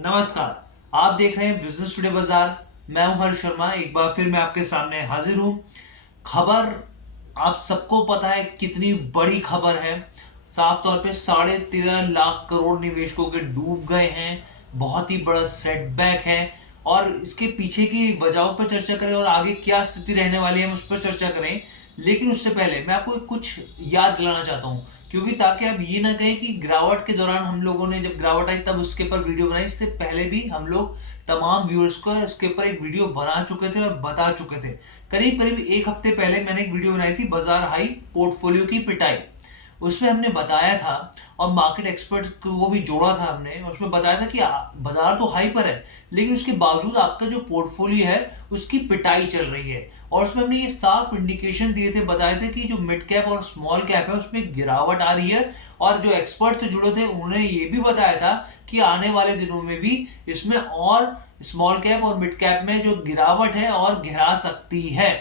नमस्कार। आप देख रहे हैं बिजनेस टुडे बाजार। मैं हूं हर्ष शर्मा। एक बार फिर मैं आपके सामने हाजिर हूं। खबर आप सबको पता है कितनी बड़ी खबर है। साफ तौर पे 13.5 लाख करोड़ निवेशकों के डूब गए हैं। बहुत ही बड़ा सेटबैक है और इसके पीछे की वजहों पर चर्चा करें और आगे क्या स्थिति रहने वाली है हम उस पर चर्चा करें। लेकिन उससे पहले मैं आपको कुछ याद दिलाना चाहता हूं, क्योंकि ताकि आप ये ना कहें कि गिरावट के दौरान हम लोगों ने जब गिरावट आई तब उसके ऊपर वीडियो बनाई। इससे पहले भी हम लोग तमाम व्यूअर्स को इसके ऊपर एक वीडियो बना चुके थे और बता चुके थे। करीब करीब एक हफ्ते पहले मैंने एक वीडियो बनाई थी बाजार हाई पोर्टफोलियो की पिटाई। उसमें हमने बताया था और मार्केट एक्सपर्ट को भी जोड़ा था हमने। उसमें बताया था कि बाजार तो हाई पर है लेकिन उसके बावजूद आपका जो पोर्टफोलियो है उसकी पिटाई चल रही है। और उसमें हमने ये साफ इंडिकेशन दिए थे, बताए थे कि जो मिड कैप और स्मॉल कैप है उसमें गिरावट आ रही है। और जो एक्सपर्ट से जुड़े थे उन्होंने ये भी बताया था कि आने वाले दिनों में भी इसमें और स्मॉल कैप और मिड कैप में जो गिरावट है और गिरा सकती है।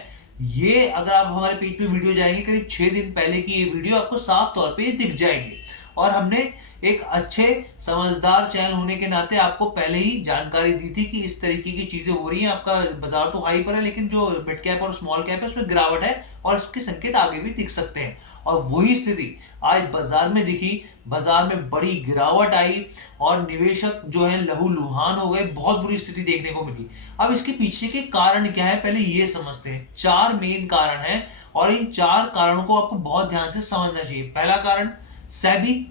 ये अगर आप हमारे पेज पे वीडियो जाएंगे करीब 6 दिन पहले की ये वीडियो आपको साफ तौर पे दिख जाएंगे। और हमने एक अच्छे समझदार चैनल होने के नाते आपको पहले ही जानकारी दी थी कि इस तरीके की चीजें हो रही हैं। आपका बाजार तो हाई पर है लेकिन जो मिड कैप और स्मॉल कैप है उसमें गिरावट है और इसके संकेत आगे भी दिख सकते हैं। और वही स्थिति आज बाजार में दिखी। बाजार में बड़ी गिरावट आई और निवेशक जो है लहूलुहान हो गए। बहुत बुरी स्थिति देखने को मिली। अब इसके पीछे के कारण क्या है पहले ये समझते हैं। 4 मेन कारण हैं और इन 4 कारणों को आपको बहुत ध्यान से समझना चाहिए। पहला कारण सेबी,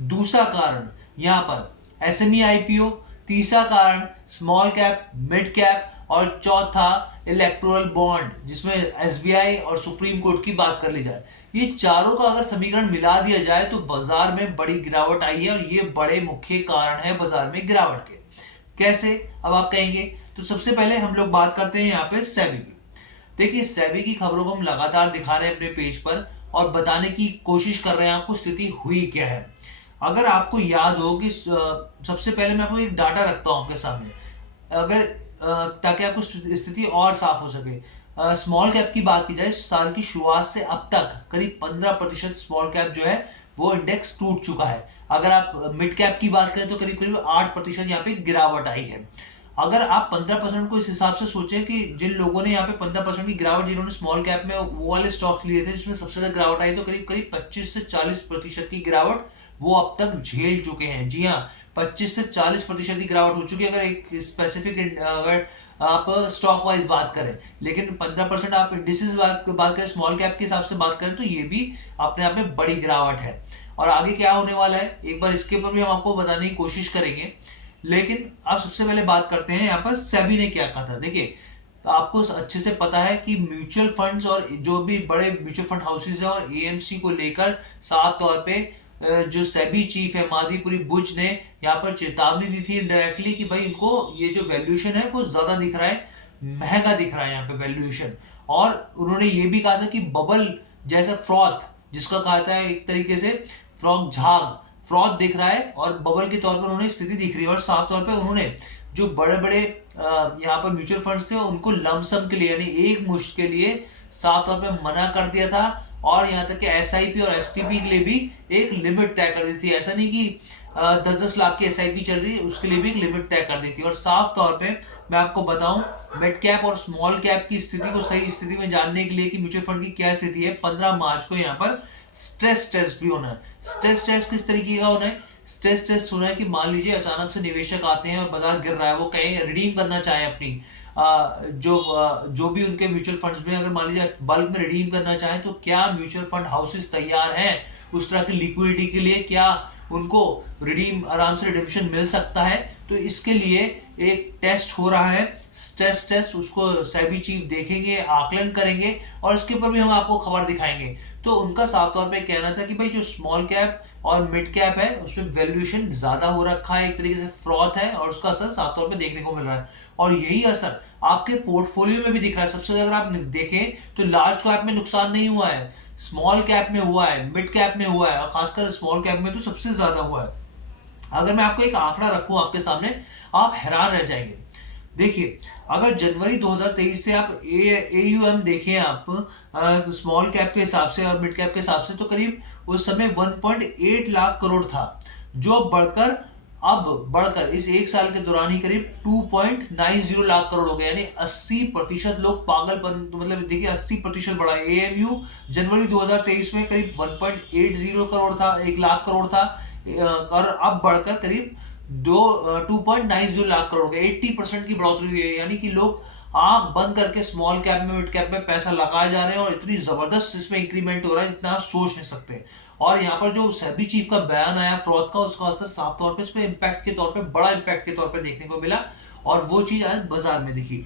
दूसरा कारण यहां पर एसएमई आईपीओ, तीसरा कारण स्मॉल कैप मिड कैप और चौथा इलेक्टोरल बॉन्ड जिसमें एसबीआई और सुप्रीम कोर्ट की बात कर ली जाए। ये चारों का अगर समीकरण मिला दिया जाए तो बाजार में बड़ी गिरावट आई है और ये बड़े मुख्य कारण है बाजार में गिरावट के। कैसे अब आप कहेंगे, तो सबसे पहले हम लोग बात करते हैं यहाँ पे सेबी की। देखिए सेबी की खबरों को हम लगातार दिखा रहे हैं अपने पेज पर और बताने की कोशिश कर रहे हैं आपको स्थिति हुई क्या है। अगर आपको याद हो कि सबसे पहले मैं आपको एक डाटा रखता हूं आपके सामने, अगर ताकि आपको स्थिति और साफ हो सके। स्मॉल कैप की बात की जाए, साल की शुरुआत से अब तक करीब 15% स्मॉल कैप जो है वो इंडेक्स टूट चुका है। अगर आप मिड कैप की बात करें तो करीब करीब 8% यहाँ पे गिरावट आई है। अगर आप 15% को इस हिसाब से सोचें कि जिन लोगों ने यहाँ पे 15% की गिरावट, जिन्होंने स्मॉल कैप में वो वाले स्टॉक्स लिए थे जिसमें सबसे ज्यादा गिरावट आई, तो करीब करीब 25 से 40% की गिरावट वो अब तक झेल चुके हैं। जी हाँ, 25 से 40% की गिरावट हो चुकी है अगर एक स्पेसिफिक अगर आप स्टॉक वाइज बात करें। लेकिन 15% आप इंडिसेस बात करें, स्मॉल कैप के हिसाब से बात करें तो ये भी अपने आप में बड़ी गिरावट है। और आगे क्या होने वाला है एक बार इसके ऊपर भी हम आपको बताने की कोशिश करेंगे। लेकिन आप सबसे पहले बात करते हैं यहाँ पर सेबी ने क्या कहा था। देखिए आपको अच्छे से पता है कि म्यूचुअल फंड्स और जो भी बड़े म्यूचुअल फंड हाउसेज है और एएमसी को लेकर साफ तौर पे जो सेबी चीफ है माधीपुरी बुच ने यहाँ पर चेतावनी दी थी डायरेक्टली कि भाई इनको ये जो वैल्यूएशन है वो ज्यादा दिख रहा है, महंगा दिख रहा है यहाँ पे वैल्यूएशन। और उन्होंने ये भी कहा था कि बबल जैसा फ्रॉथ, जिसका कहा था एक तरीके से फ्रॉक झाग, फ्रॉथ दिख रहा है और बबल के तौर पर उन्हें स्थिति दिख रही है। और साफ तौर पर उन्होंने जो बड़े बड़े यहाँ पर म्यूचुअल फंड्स थे उनको लमसम के लिए यानी एक मुश्त के लिए साफ तौर पर मना कर दिया था। और यहाँ तक कि एसआईपी और एसटीपी के लिए भी एक लिमिट तय कर दी थी। ऐसा नहीं कि 10-10 लाख की एसआईपी चल रही है, उसके लिए भी एक लिमिट तय कर दी थी। और साफ तौर पे मैं आपको बताऊं मिड कैप और स्मॉल कैप की स्थिति को सही स्थिति में जानने के लिए कि म्यूचुअल फंड की क्या स्थिति है, 15 मार्च को यहाँ पर स्ट्रेस टेस्ट भी होना है। स्ट्रेस टेस्ट किस तरीके का होना है? स्ट्रेस टेस्ट होना है कि मान लीजिए अचानक से निवेशक आते हैं और बाजार गिर रहा है, वो कहीं रिडीम करना चाहे अपनी जो भी उनके म्यूचुअल फंड्स में, अगर मान लीजिए बल्क में रिडीम करना चाहे तो क्या म्यूचुअल फंड हाउसेस तैयार हैं उस तरह की लिक्विडिटी के लिए? क्या उनको रिडीम आराम से रिडेम्पशन मिल सकता है? तो इसके लिए एक टेस्ट हो रहा है, स्ट्रेस टेस्ट। उसको सेबी चीफ देखेंगे, आकलन करेंगे और उसके ऊपर भी हम आपको खबर दिखाएंगे। तो उनका साफ तौर पे कहना था कि भाई जो स्मॉल कैप और मिड कैप है उसमें वैल्यूएशन ज्यादा हो रखा है, एक तरीके से फ्रॉथ है और उसका असर साफ तौर पे देखने को मिल रहा है। और यही असर आपके पोर्टफोलियो में भी दिख रहा है। सबसे ज्यादा अगर आप देखें तो लार्ज कैप में नुकसान नहीं हुआ है, स्मॉल कैप में हुआ है, मिड कैप में हुआ है और खासकर स्मॉल कैप में तो सबसे ज्यादा हुआ है। अगर मैं आपको एक आंकड़ा रखूं आपके सामने, आप हैरान रह जाएंगे। देखिए अगर जनवरी 2023 से आप एयूएम देखें आप स्मॉल कैप के हिसाब से और मिड कैप के हिसाब से, तो करीब उस समय 1.8 लाख करोड़ था, जो बढ़कर अब बढ़कर इस एक साल के दौरान ही करीब 2.90 लाख करोड़ हो गए, यानी 80% लोग पागलपन, मतलब देखिए 80% बढ़ा है। एएमयू जनवरी 2023 में करीब 1.80 करोड़ था, 1 लाख करोड़ था, और अब बढ़कर करीब 2.90 लाख करोड़ हो गए। 80% की बढ़ोतरी हुई है, यानी कि लोग आंख बंद करके स्मॉल कैप में, मिड कैप में पैसा लगाए जा रहे हैं, और इतनी जबरदस्त इसमें इंक्रीमेंट हो रहा है जितना आप सोच नहीं सकते। और यहाँ पर जो सेबी चीफ का बयान आया फ्रॉड का, उसका असर साफ तौर पे इस पे इम्पैक्ट के तौर पे, बड़ा इम्पैक्ट के तौर पे देखने को मिला, और वो चीज आज बाजार में दिखी।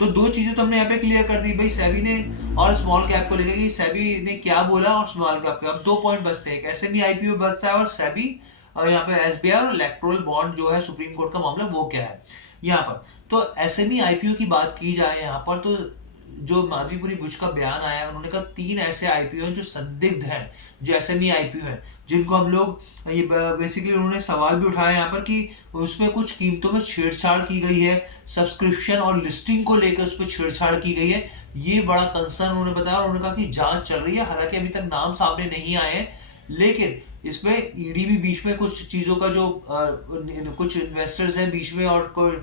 तो दो चीजें तो हमने यहाँ पे क्लियर कर दी भाई, सेबी ने और स्मॉल कैप को लेकर कि सेबी ने क्या बोला और स्मॉल कैप का। अब दो पॉइंट बचते हैं, एसएमई आईपीओ बचता है और सेबी, और यहाँ पे एसबीआई और इलेक्टोरल बॉन्ड जो है सुप्रीम कोर्ट का मामला, वो क्या है यहाँ पर। तो एसएमई आईपीओ की बात की जाए यहाँ पर, तो जो माधवीपुरी बुच का बयान आया है, उन्होंने कहा 3 ऐसे आईपीओ हैं जो संदिग्ध हैं, जो एसएमई आईपीओ हैं, जिनको हम लोग ये बेसिकली उन्होंने सवाल भी उठाया यहाँ पर कि उसमें कुछ कीमतों में छेड़छाड़ की गई है, सब्सक्रिप्शन और लिस्टिंग को लेकर उस पर छेड़छाड़ की गई है। ये बड़ा कंसर्न उन्होंने बताया, और उन्होंने कहा कि जांच चल रही है। हालांकि अभी तक नाम सामने नहीं आए हैं, लेकिन इसमें ईडी भी बीच में कुछ चीजों का जो कुछ इन्वेस्टर्स हैं बीच में, और कोई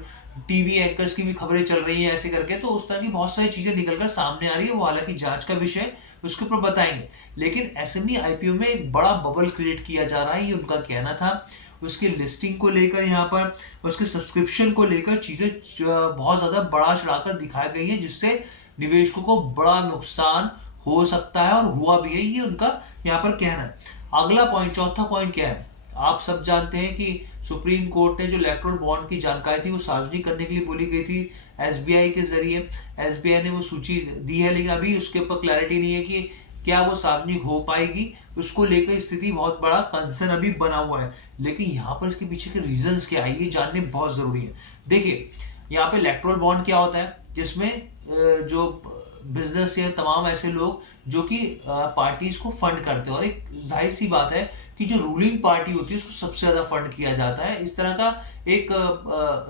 टीवी एंकर्स की भी खबरें चल रही हैं ऐसे करके, तो उस तरह की बहुत सारी चीजें निकलकर सामने आ रही है। वो हालांकि जांच का विषय, उसके ऊपर बताएंगे। लेकिन एसएमई आईपीओ में एक बड़ा बबल क्रिएट किया जा रहा है, ये उनका कहना था। उसकी लिस्टिंग को लेकर यहाँ पर, उसके सब्सक्रिप्शन को लेकर चीजें बहुत ज्यादा बढ़ा चढ़ाकर दिखाई गई है, जिससे निवेशकों को बड़ा नुकसान हो सकता है, और हुआ भी है, ये उनका यहाँ पर कहना है। अगला पॉइंट, चौथा पॉइंट क्या है, आप सब जानते हैं कि सुप्रीम कोर्ट ने जो इलेक्टोरल बॉन्ड की जानकारी थी वो सार्वजनिक करने के लिए बोली गई थी एसबीआई के जरिए। एसबीआई ने वो सूची दी है, लेकिन अभी उसके ऊपर क्लैरिटी नहीं है कि क्या वो सार्वजनिक हो पाएगी। उसको लेकर स्थिति बहुत बड़ा कंसर्न अभी बना हुआ है। लेकिन यहाँ पर इसके पीछे के रीजंस क्या है, ये जानने बहुत जरूरी है। देखिए, यहाँ पे इलेक्टोरल बॉन्ड क्या होता है, जिसमें जो बिजनेस या तमाम ऐसे लोग जो कि पार्टीज को फंड करते हैं, और एक जाहिर सी बात है कि जो रूलिंग पार्टी होती है उसको सबसे ज्यादा फंड किया जाता है, इस तरह का एक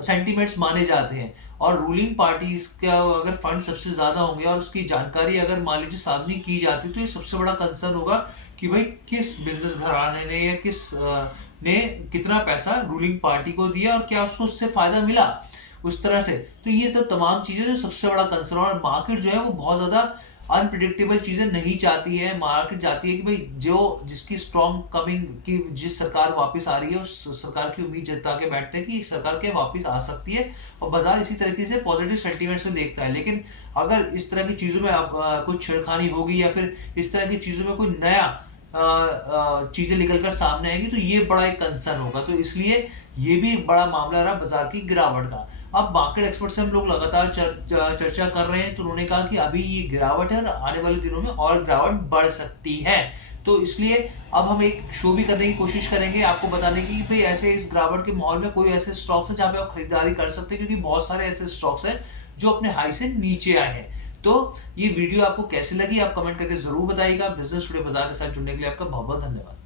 सेंटिमेंट्स माने जाते हैं। और रूलिंग पार्टीज का अगर फंड सबसे ज्यादा होंगे और उसकी जानकारी अगर मान लीजिए सार्वजनिक की जाती है, तो ये सबसे बड़ा कंसर्न होगा कि भाई किस बिजनेस घराने ने या किस ने कितना पैसा रूलिंग पार्टी को दिया, और क्या उसको उससे फायदा मिला उस तरह से। तो ये तो तमाम चीजें जो सबसे बड़ा कंसर्न, और मार्केट जो है वो बहुत ज्यादा अनप्रिडिक्टेबल चीजें नहीं चाहती है। मार्केट चाहती है कि भाई जो जिसकी स्ट्रॉन्ग कमिंग की, जिस सरकार वापस आ रही है उस सरकार की उम्मीद जता के बैठते हैं कि सरकार के वापस आ सकती है, और बाजार इसी तरीके से पॉजिटिव सेंटीमेंट से देखता है। लेकिन अगर इस तरह की चीजों में कुछ छेड़खानी होगी, या फिर इस तरह की चीजों में कोई नया चीजें निकलकर सामने आएंगी, तो ये बड़ा एक कंसर्न होगा। तो इसलिए ये भी एक बड़ा मामला रहा बाजार की गिरावट का। अब मार्केट एक्सपर्ट से हम लोग लगातार चर्चा कर रहे हैं, तो उन्होंने कहा कि अभी ये गिरावट है और आने वाले दिनों में और गिरावट बढ़ सकती है। तो इसलिए अब हम एक शो भी करने की कोशिश करेंगे, आपको बताने की कि भाई ऐसे इस गिरावट के माहौल में कोई ऐसे स्टॉक्स है जहां पे आप खरीदारी कर सकते हैं, क्योंकि बहुत सारे ऐसे स्टॉक्स हैं जो अपने हाई से नीचे आए हैं। तो ये वीडियो आपको कैसी लगी, आप कमेंट करके जरूर बताइएगा। बिजनेस टुडे बाजार के साथ जुड़ने के लिए आपका बहुत बहुत धन्यवाद।